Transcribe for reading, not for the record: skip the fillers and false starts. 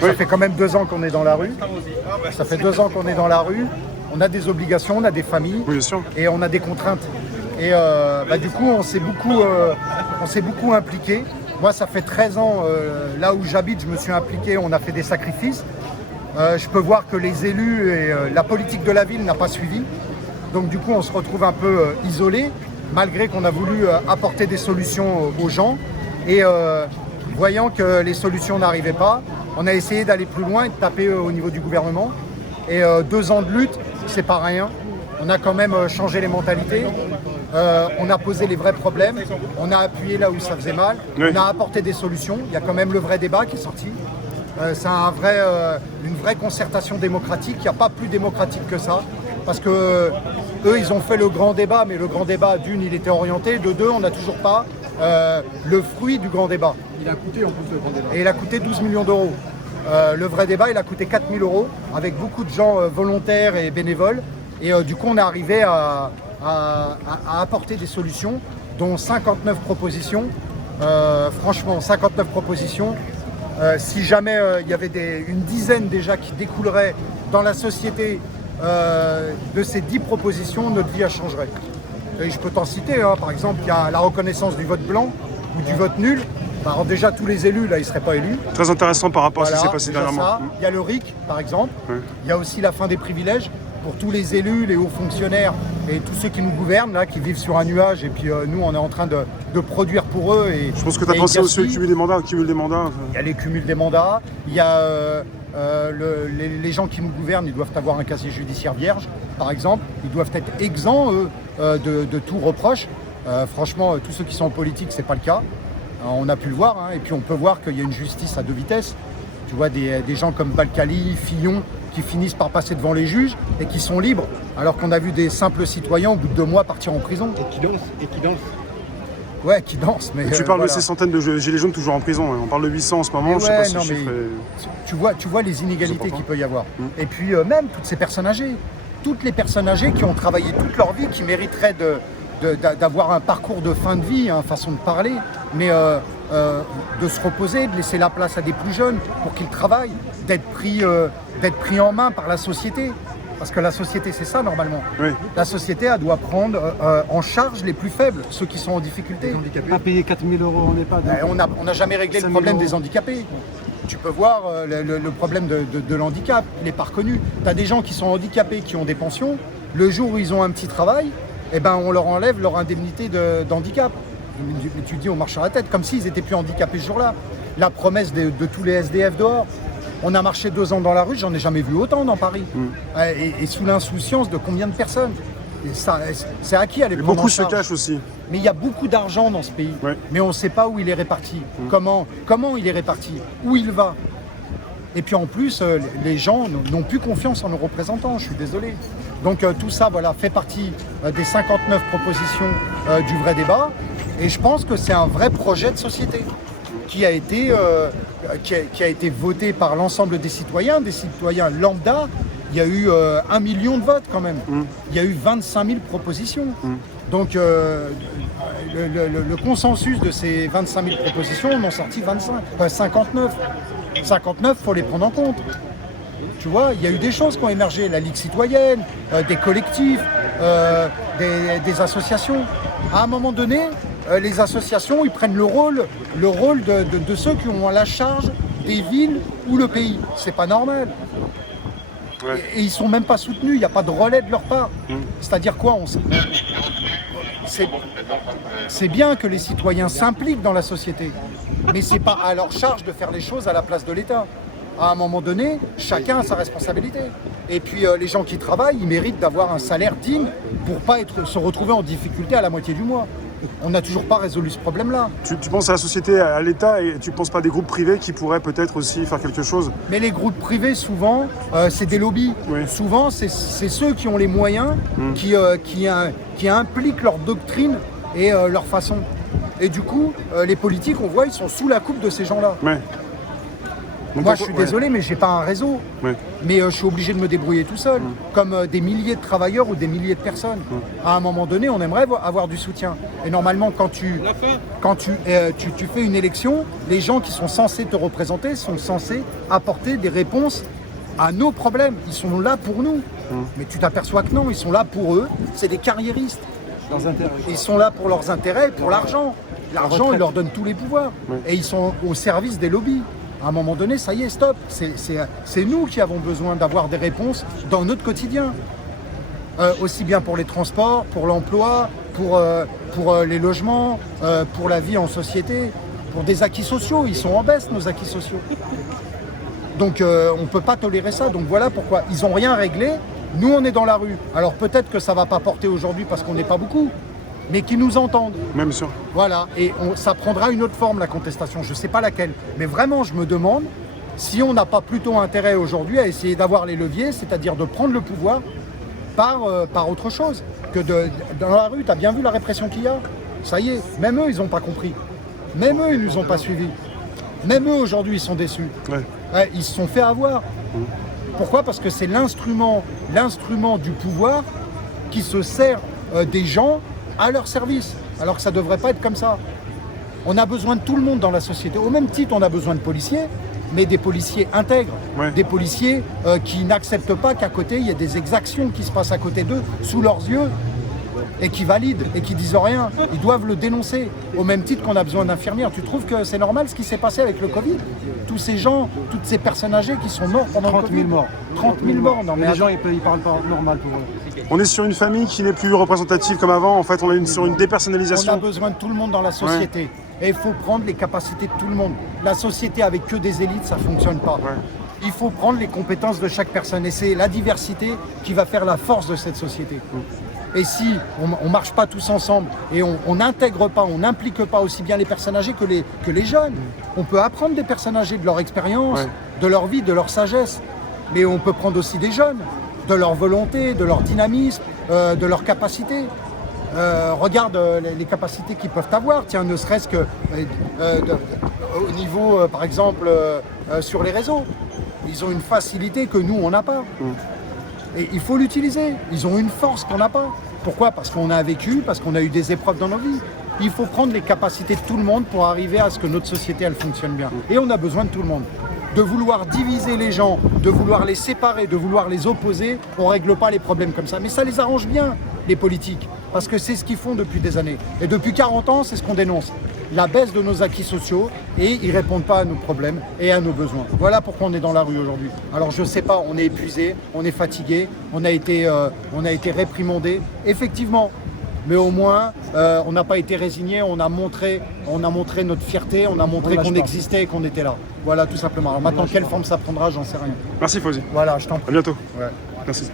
Ça fait quand même 2 ans qu'on est dans la rue. Ça fait 2 ans qu'on est dans la rue. On a des obligations, on a des familles. Oui, bien sûr. Et on a des contraintes. Et du coup, on s'est beaucoup impliqué. Moi, ça fait 13 ans, là où j'habite, je me suis impliqué, on a fait des sacrifices. Je peux voir que les élus et la politique de la ville n'a pas suivi. Donc du coup, on se retrouve un peu isolé, malgré qu'on a voulu apporter des solutions aux gens. Et voyant que les solutions n'arrivaient pas, on a essayé d'aller plus loin et de taper au niveau du gouvernement. Et 2 ans de lutte, c'est pas rien. On a quand même changé les mentalités. On a posé les vrais problèmes. On a appuyé là où ça faisait mal. Oui. On a apporté des solutions. Il y a quand même le vrai débat qui est sorti. C'est une vraie concertation démocratique. Il n'y a pas plus démocratique que ça. Parce que eux, ils ont fait le grand débat, mais le grand débat, d'une, il était orienté. De deux, on n'a toujours pas le fruit du grand débat. Il a coûté en plus le grand débat. Et il a coûté 12 millions d'euros. Le vrai débat, il a coûté 4 000 euros, avec beaucoup de gens volontaires et bénévoles. Et du coup, on est arrivé à apporter des solutions, dont 59 propositions. Franchement, 59 propositions. Si jamais il y avait une dizaine déjà qui découleraient dans la société de ces 10 propositions, notre vie elle changerait. Et je peux t'en citer, hein. Par exemple, il y a la reconnaissance du vote blanc ou du vote nul. Alors déjà, tous les élus, là, ils ne seraient pas élus. Très intéressant par rapport à ce qui s'est passé déjà dernièrement. ça. Il y a le RIC, par exemple. Oui. Il y a aussi la fin des privilèges pour tous les élus, les hauts fonctionnaires et tous ceux qui nous gouvernent, là, qui vivent sur un nuage. Et puis nous, on est en train de produire pour eux. Et, Je pense que tu as pensé aussi au cumul des mandats. Il y a les cumuls des mandats. Il y a les gens qui nous gouvernent, ils doivent avoir un casier judiciaire vierge, par exemple. Ils doivent être exempts, eux, de tout reproche. Franchement, tous ceux qui sont en politique, c'est pas le cas. On a pu le voir, hein. Et puis on peut voir qu'il y a une justice à 2 vitesses. Tu vois des gens comme Balkali, Fillon, qui finissent par passer devant les juges et qui sont libres, alors qu'on a vu des simples citoyens au bout de 2 mois partir en prison. Et qui dansent. Ouais, qui dansent. Mais Et tu parles voilà. de ces centaines de gilets jaunes toujours en prison. Hein. On parle de 800 en ce moment. Mais Je sais pas ouais, si non, le chiffre mais est... tu vois les inégalités C'est important. qu'il peut y avoir. Et puis même toutes ces personnes âgées. Toutes les personnes âgées qui ont travaillé toute leur vie, qui mériteraient d'avoir un parcours de fin de vie, hein, façon de parler, mais de se reposer, de laisser la place à des plus jeunes pour qu'ils travaillent, d'être pris en main par la société. Parce que la société, c'est ça normalement. Oui. La société, elle doit prendre en charge les plus faibles, ceux qui sont en difficulté. Pas payer 4 000 euros en EHPad. On n'a jamais réglé 5 le 000 problème euros. des handicapés. Tu peux voir le problème de l'handicap, il n'est pas reconnu. Tu as des gens qui sont handicapés, qui ont des pensions. Le jour où ils ont un petit travail, eh ben, on leur enlève leur indemnité d'handicap. Mais tu dis, on marche sur la tête, comme s'ils n'étaient plus handicapés ce jour-là. La promesse de tous les SDF dehors. On a marché 2 ans dans la rue, j'en ai jamais vu autant dans Paris. Et sous l'insouciance de combien de personnes. Et ça, c'est à qui aller Et prendre beaucoup en se charge. cachent aussi. Mais il y a beaucoup d'argent dans ce pays, Ouais. mais on ne sait pas où il est réparti, comment il est réparti, où il va. Et puis en plus, les gens n'ont plus confiance en nos représentants, je suis désolé. Donc tout ça voilà, fait partie des 59 propositions du vrai débat, et je pense que c'est un vrai projet de société qui a été voté par l'ensemble des citoyens lambda. Il y a eu 1 million de votes quand même. Il y a eu 25 000 propositions. Donc le consensus de ces 25 000 propositions, on en sorti 59. 59, il faut les prendre en compte. Tu vois, il y a eu des choses qui ont émergé, la Ligue citoyenne, des collectifs, des associations. À un moment donné, les associations, ils prennent le rôle de ceux qui ont la charge des villes ou le pays. C'est pas normal. Ouais. Et ils sont même pas soutenus, il n'y a pas de relais de leur part. C'est-à-dire quoi c'est bien que les citoyens s'impliquent dans la société, mais c'est pas à leur charge de faire les choses à la place de l'État. À un moment donné, chacun a sa responsabilité. Et puis les gens qui travaillent, ils méritent d'avoir un salaire digne pour pas se retrouver en difficulté à la moitié du mois. On n'a toujours pas résolu ce problème-là. Tu penses à la société, à l'État, et tu ne penses pas à des groupes privés qui pourraient peut-être aussi faire quelque chose? Mais les groupes privés, souvent, c'est des lobbies. Oui. Souvent, c'est ceux qui ont les moyens, qui impliquent leur doctrine et leur façon. Et du coup, les politiques, on voit, ils sont sous la coupe de ces gens-là. Ouais. Donc, Moi, je suis ouais. désolé, mais j'ai pas un réseau. Ouais. Mais je suis obligé de me débrouiller tout seul, comme des milliers de travailleurs ou des milliers de personnes. À un moment donné, on aimerait avoir du soutien. Et normalement, quand tu fais une élection, les gens qui sont censés te représenter sont censés apporter des réponses à nos problèmes. Ils sont là pour nous. Mais tu t'aperçois que non, ils sont là pour eux. C'est des carriéristes. Leurs intérêts. Ils sont là pour leurs intérêts, pour l'argent. L'argent, retraite. il leur donne tous les pouvoirs. Et ils sont au service des lobbies. À un moment donné, ça y est, stop. C'est nous qui avons besoin d'avoir des réponses dans notre quotidien. Aussi bien pour les transports, pour l'emploi, pour les logements, pour la vie en société, pour des acquis sociaux. Ils sont en baisse, nos acquis sociaux. Donc on ne peut pas tolérer ça. Donc voilà pourquoi ils n'ont rien réglé. Nous, on est dans la rue. Alors peut-être que ça ne va pas porter aujourd'hui parce qu'on n'est pas beaucoup, mais qu'ils nous entendent. Même sûr. Voilà, et ça prendra une autre forme, la contestation. Je ne sais pas laquelle. Mais vraiment, je me demande si on n'a pas plutôt intérêt aujourd'hui à essayer d'avoir les leviers, c'est-à-dire de prendre le pouvoir par autre chose. Dans la rue, tu as bien vu la répression qu'il y a. Ça y est, même eux, ils n'ont pas compris. Même eux, ils ne nous ont pas suivis. Même eux, aujourd'hui, ils sont déçus. Ouais. Ouais, ils se sont fait avoir. Pourquoi? Parce que c'est l'instrument du pouvoir qui se sert des gens à leur service. Alors que ça ne devrait pas être comme ça. On a besoin de tout le monde dans la société. Au même titre, on a besoin de policiers, mais des policiers intègres. Ouais. Des policiers qui n'acceptent pas qu'à côté, il y ait des exactions qui se passent à côté d'eux, sous leurs yeux, et qui valident, et qui disent rien. Ils doivent le dénoncer. Au même titre qu'on a besoin d'infirmières. Tu trouves que c'est normal ce qui s'est passé avec le Covid? Tous ces gens, toutes ces personnes âgées qui sont morts pendant 30 le 000 Covid. morts. 30 000 morts. Non, mais Les gens, ils parlent pas normal pour eux. On est sur une famille qui n'est plus représentative comme avant. En fait, on est sur une on a dépersonnalisation. besoin de tout le monde dans la société. Et il faut prendre les capacités de tout le monde. La société avec que des élites, ça ne fonctionne pas. Ouais. Il faut prendre les compétences de chaque personne. Et c'est la diversité qui va faire la force de cette société. Et si on ne marche pas tous ensemble et on n'intègre pas, on n'implique pas aussi bien les personnes âgées que les jeunes, on peut apprendre des personnes âgées de leur expérience, de leur vie, de leur sagesse. Mais on peut prendre aussi des jeunes, de leur volonté, de leur dynamisme, de leur capacité. Regarde les capacités qu'ils peuvent avoir, tiens, ne serait-ce que au niveau, par exemple, sur les réseaux. Ils ont une facilité que nous, on n'a pas. Et il faut l'utiliser. Ils ont une force qu'on n'a pas. Pourquoi? Parce qu'on a vécu, parce qu'on a eu des épreuves dans nos vies. Il faut prendre les capacités de tout le monde pour arriver à ce que notre société, elle fonctionne bien. Et on a besoin de tout le monde. De vouloir diviser les gens, de vouloir les séparer, de vouloir les opposer, on ne règle pas les problèmes comme ça. Mais ça les arrange bien, les politiques, parce que c'est ce qu'ils font depuis des années. Et depuis 40 ans, c'est ce qu'on dénonce. La baisse de nos acquis sociaux, et ils ne répondent pas à nos problèmes et à nos besoins. Voilà pourquoi on est dans la rue aujourd'hui. Alors je ne sais pas, on est épuisé, on est fatigué, on a été réprimandé, effectivement. Mais au moins, on n'a pas été résigné, on a montré notre fierté, on a montré qu'on existait et qu'on était là. Voilà, tout simplement. Alors maintenant, quelle forme ça prendra, j'en sais rien. Merci Fauzi. Voilà, je t'en prie. À bientôt. Ouais. Merci.